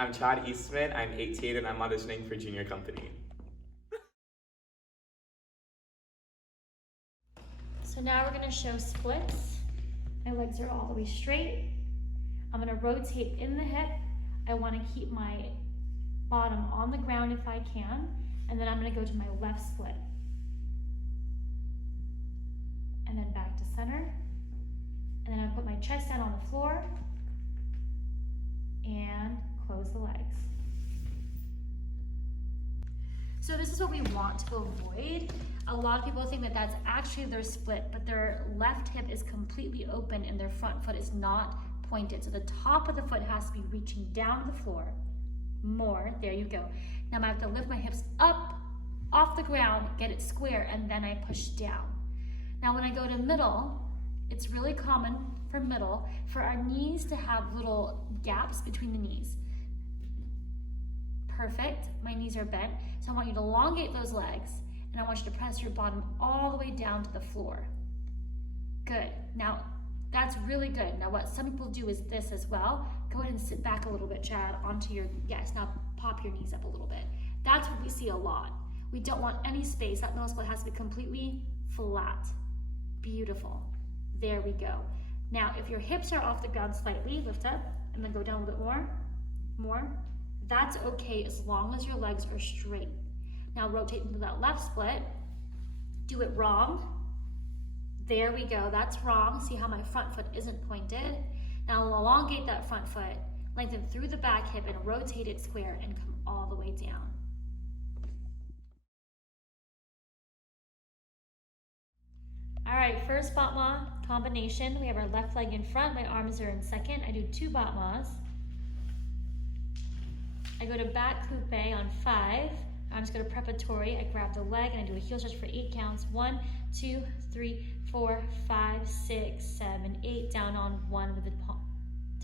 I'm Chad Eastman, I'm 18 and I'm auditioning for junior company. So now we're gonna show splits. My legs are all the way straight. I'm gonna rotate in the hip. I wanna keep my bottom on the ground if I can, and then I'm gonna go to my left split. And then back to center. And then I put my chest down on the floor and close the legs. So this is what we want to avoid. A lot of people think that that's actually their split, but their left hip is completely open and their front foot is not pointed. So the top of the foot has to be reaching down to the floor. More, there you go. Now I have to lift my hips up off the ground, get it square, and then I push down. Now when I go to middle, it's really common for middle for our knees to have little gaps between the knees. Perfect, my knees are bent. So I want you to elongate those legs and I want you to press your bottom all the way down to the floor. Good, now that's really good. Now what some people do is this as well. Go ahead and sit back a little bit, Chad, onto your, yes, now pop your knees up a little bit. That's what we see a lot. We don't want any space. That middle split has to be completely flat. Beautiful, there we go. Now, if your hips are off the ground slightly, lift up and then go down a little bit more. That's okay as long as your legs are straight. Now rotate into that left split. Do it wrong. There we go, that's wrong. See how my front foot isn't pointed? Now elongate that front foot, lengthen through the back hip and rotate it square and come all the way down. All right, first battement combination. We have our left leg in front, my arms are in second. I do 2 battements. I go to back coupe on 5. Arms go to preparatory. I grab the leg and I do a heel stretch for 8 counts. 1, 2, 3, 4, 5, 6, 7, 8. Down on 1 with the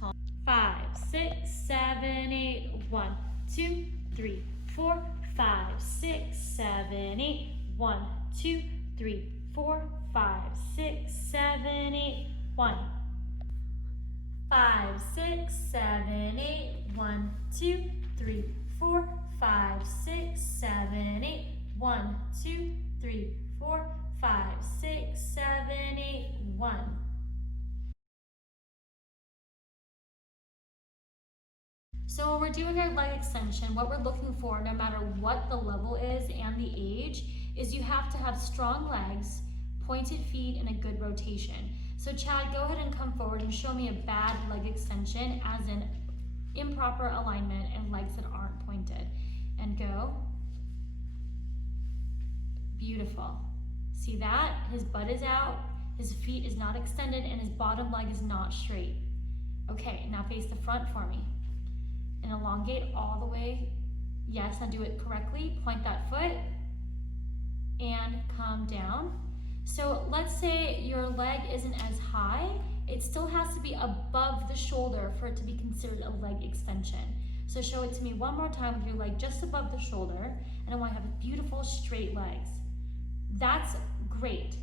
tom. 5, 6, 7, 8. 1, 2, 3, 4, 5, 6, 7, 8. 1, 2, 3, 4, 5, 6, 7, 8. 1, 5, 6, 7, 8. 1, 2, 3, 4, 5, 6, 7, 8. 1, 2, 3, 4, 5, 6, 7, 8. 1. So when we're doing our leg extension, what we're looking for, no matter what the level is and the age, is you have to have strong legs, pointed feet, and a good rotation. So Chad, go ahead and come forward and show me a bad leg extension, as in improper alignment and legs that aren't pointed. And go. Beautiful. See that? His butt is out, his feet is not extended, and his bottom leg is not straight. Okay, now face the front for me. And elongate all the way. Yes, now do it correctly. Point that foot and come down. So let's say your leg isn't as high, it still has to be above the shoulder for it to be considered a leg extension. So show it to me one more time with your leg just above the shoulder, and I want to have beautiful straight legs. That's great.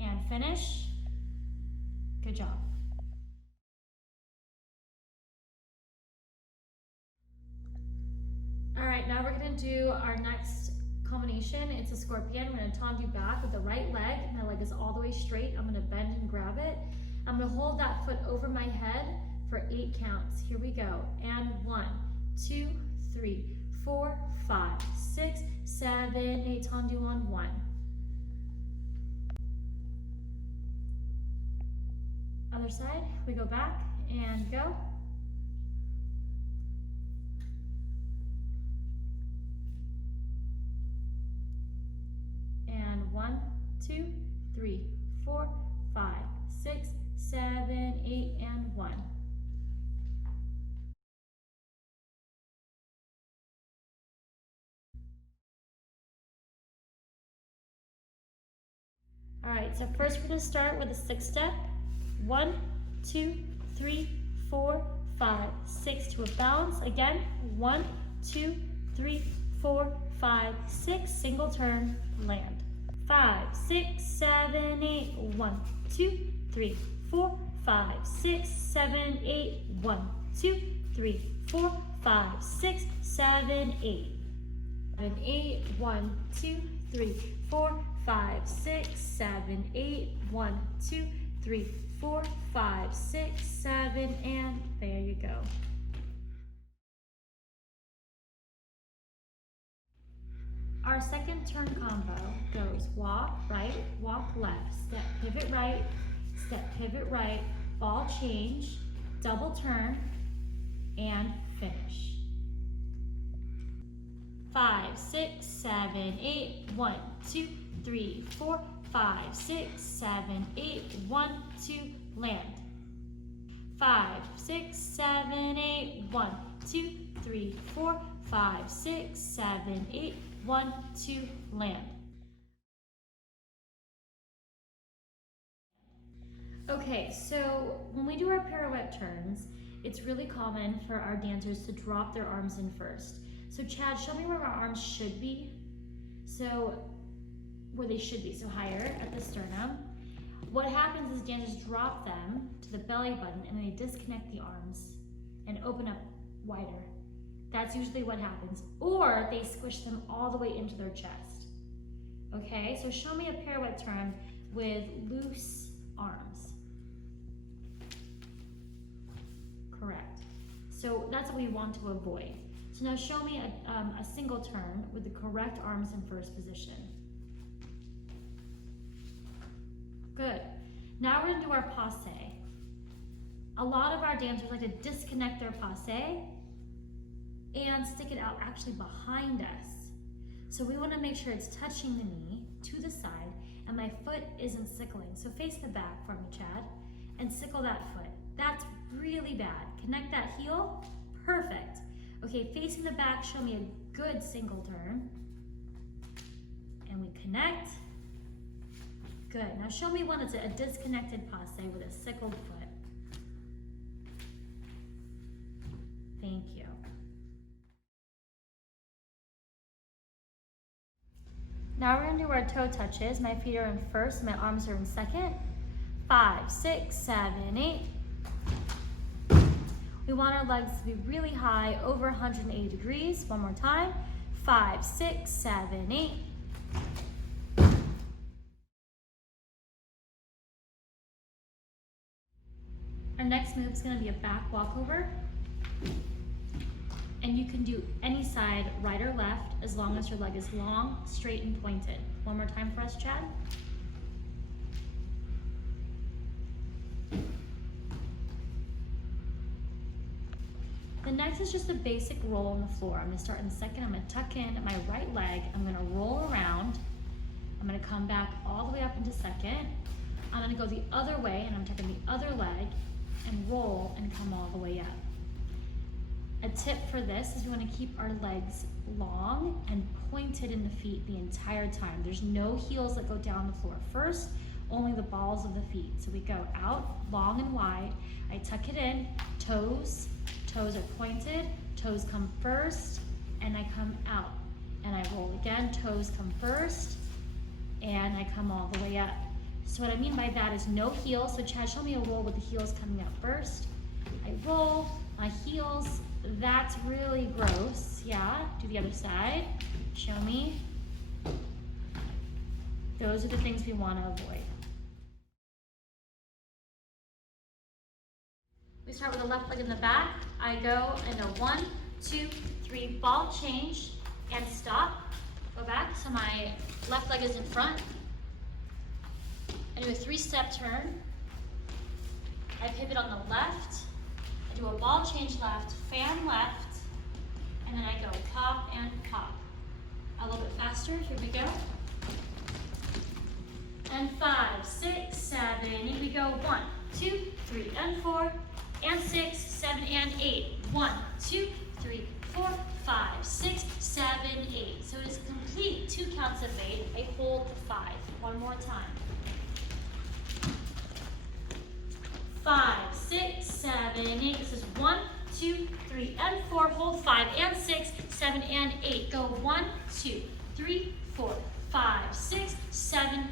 And finish. Good job. All right, now we're gonna do our next combination. It's a scorpion. I'm gonna tendu back with the right leg. My leg is all the way straight. I'm gonna bend and grab it. I'm gonna hold that foot over my head for 8 counts. Here we go. And 1, 2, 3, 4, 5, 6, 7, 8. Tendu on 1. Other side, we go back and go. And 1, 2, 3, 4, 5, 6, 7, 8, and 1. All right, so first we're gonna start with a 6-step. 1, 2, 3, 4, 5, 6 to a bounce. Again, 1, 2, 3, 4, 5, 6, single turn, land. 5, 6, 7, 8, 1, 2, 3, 4, 5, 6, 7, 8, 1, 2, 3, 4, 5, 6, 7, 8. 7, 8, 1, 2, 3, 4, 5, 6, 7, 8, 1, 2, 3, 4, 5, 6, 7, and there you go. Our second turn combo goes walk right, walk left, step pivot right, ball change, double turn, and finish. 5, 6, 7, 8, 1, 2, 3, 4, 5, 6, 7, 8, 1, 2, land. 5, 6, 7, 8, 1, 2, 3, 4, 5, 6, 7, 8, 1, 2, land. Okay, so when we do our pirouette turns, it's really common for our dancers to drop their arms in first. So Chad, show me where our arms should be. So where they should be, so higher at the sternum. What happens is dancers drop them to the belly button and they disconnect the arms and open up wider. That's usually what happens. Or they squish them all the way into their chest. Okay, so show me a pirouette turn with loose arms. Correct. So that's what we want to avoid. So now show me a single turn with the correct arms in first position. Good. Now we're gonna do our passe. A lot of our dancers like to disconnect their passe and stick it out actually behind us. So we wanna make sure it's touching the knee to the side and my foot isn't sickling. So face the back for me, Chad, and sickle that foot. That's really bad. Connect that heel, perfect. Okay, facing the back, show me a good single turn. And we connect. Good, now show me one that's a disconnected passe with a sickled foot. Thank you. Now we're gonna do our toe touches. My feet are in first, my arms are in second. 5, 6, 7, 8. We want our legs to be really high, over 180 degrees. One more time. 5, 6, 7, 8. Our next move is going to be a back walkover. And you can do any side, right or left, as long as your leg is long, straight, and pointed. One more time for us, Chad. The next is just a basic roll on the floor. I'm gonna start in the second. I'm gonna tuck in my right leg. I'm gonna roll around. I'm gonna come back all the way up into second. I'm gonna go the other way and I'm tucking the other leg and roll and come all the way up. A tip for this is we wanna keep our legs long and pointed in the feet the entire time. There's no heels that go down the floor first, only the balls of the feet. So we go out, long and wide. I tuck it in, toes are pointed, toes come first, and I come out. And I roll again, toes come first, and I come all the way up. So what I mean by that is no heels. So Chad, show me a roll with the heels coming up first. I roll, my heels, that's really gross. Yeah, do the other side, show me. Those are the things we want to avoid. We start with the left leg in the back. I go in a 1, 2, 3 ball change and stop. Go back, so my left leg is in front. I do a 3-step turn. I pivot on the left. I do a ball change left, fan left, and then I go pop and pop. A little bit faster, here we go. And 5, 6, 7, here we go. 1, 2, 3, and 4. And 6, 7, and 8. 1, 2, 3, 4, 5, 6, 7, 8. So it is complete 2 counts of 8. I hold the 5. One more time. 5, 6, 7, 8. This is 1, 2, 3, and 4. Hold 5, and 6, 7, and 8. Go 1, 2, 3, 4, 5, 6, 7,